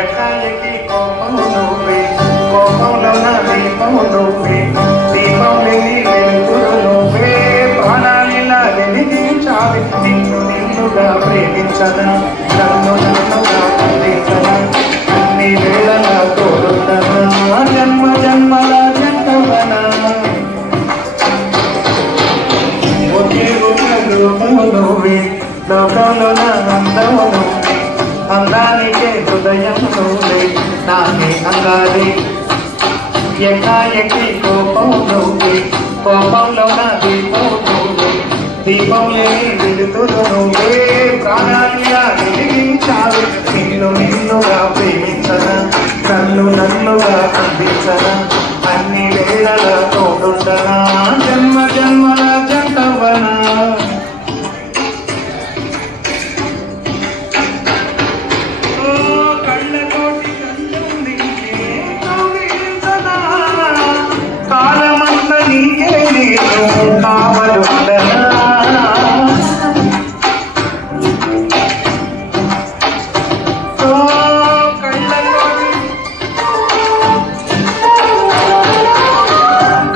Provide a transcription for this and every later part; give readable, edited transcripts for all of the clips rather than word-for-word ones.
ఎకాయకి కోపం నువ్వే, కోపంలో నా దీపం నువ్వే, దీపం లేని వెలుతురు నువ్వే, ప్రాణాలిలా వెలిగించాలి. నిన్ను నిన్నుగా ప్రేమించనా, నన్ను నన్నుగా అందించనా, అన్ని వేళలా తోడుండనా, జన్మ జన్మల జంటవనా. ఒకే ఒక రూపము నువ్వే, లోకంలో నా అందము నువ్వే, అందానికే హృదయం నువ్వే, నాకే అందాలి. ఎకాయకి కోపం నువ్వే, కోపంలో నా దీపం నువ్వే, దీపం లేని వెలుతురు నువ్వే, ప్రాణాలిలా వెలిగించాలి. నిన్ను నిన్నుగా ప్రేమించనా, నన్ను నన్నుగా అందించనా, అన్ని వేళల తోడుండనా, జన్మ జన్మల జంటవనా. కళ్ళతోటి కంటుంది కాలమంత నీకే నేను కావలుండనా.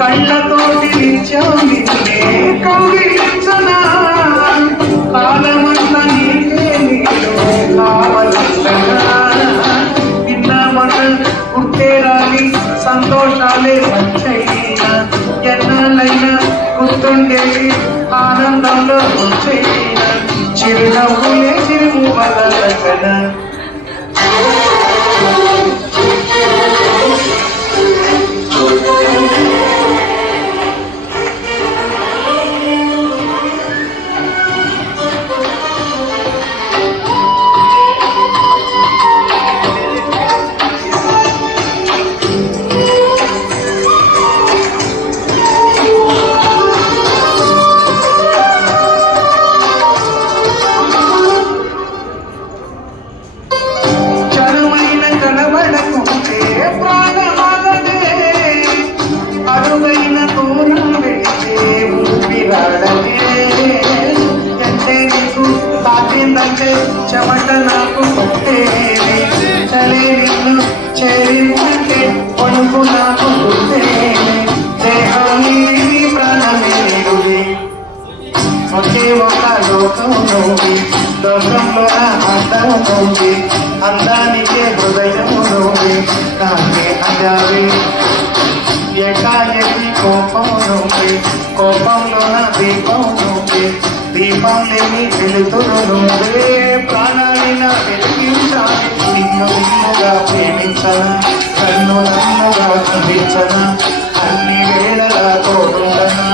కళ్ళతోటి నిత్యం నిన్నే కౌగిలించనా, కాలమంతా నీకే నేను కావలుండనా. నిన్న మన గుర్తేరాని సంతోషాలే వచ్చైనా, ఎన్నాళ్ళైనా గుర్తుండేవి ఆనందంలో వచ్చైనా, చిరునవ్వులే చిరుమువ్వల రచన. అరుగైన దూరం వెళితే ఊపిరాడనే, అంటే నీకు తాకిందంటే చెమట నాకు కొట్టేది, చలే నిన్ను చేరిందంటే పొడుగు నాకు గుర్తేనే, దేహం నీది ప్రాణమే నీది. ఒకే ఒక లోకం నువ్వు, లోకంలో నా అందం నువ్వు, అందానికే హృదయం నువ్వు, నాకే అందాలి. ఎకాయకి కోపం నువ్వే, కోపంలో నా దీపం నువ్వే, దీపం లేని వెలుతురు నువ్వే, ప్రాణాలిలా వెలిగించాలి. నిన్ను నిన్నుగా ప్రేమించనా, నన్ను నన్నుగా అందించనా, అన్ని వేళలా తోడుండనా.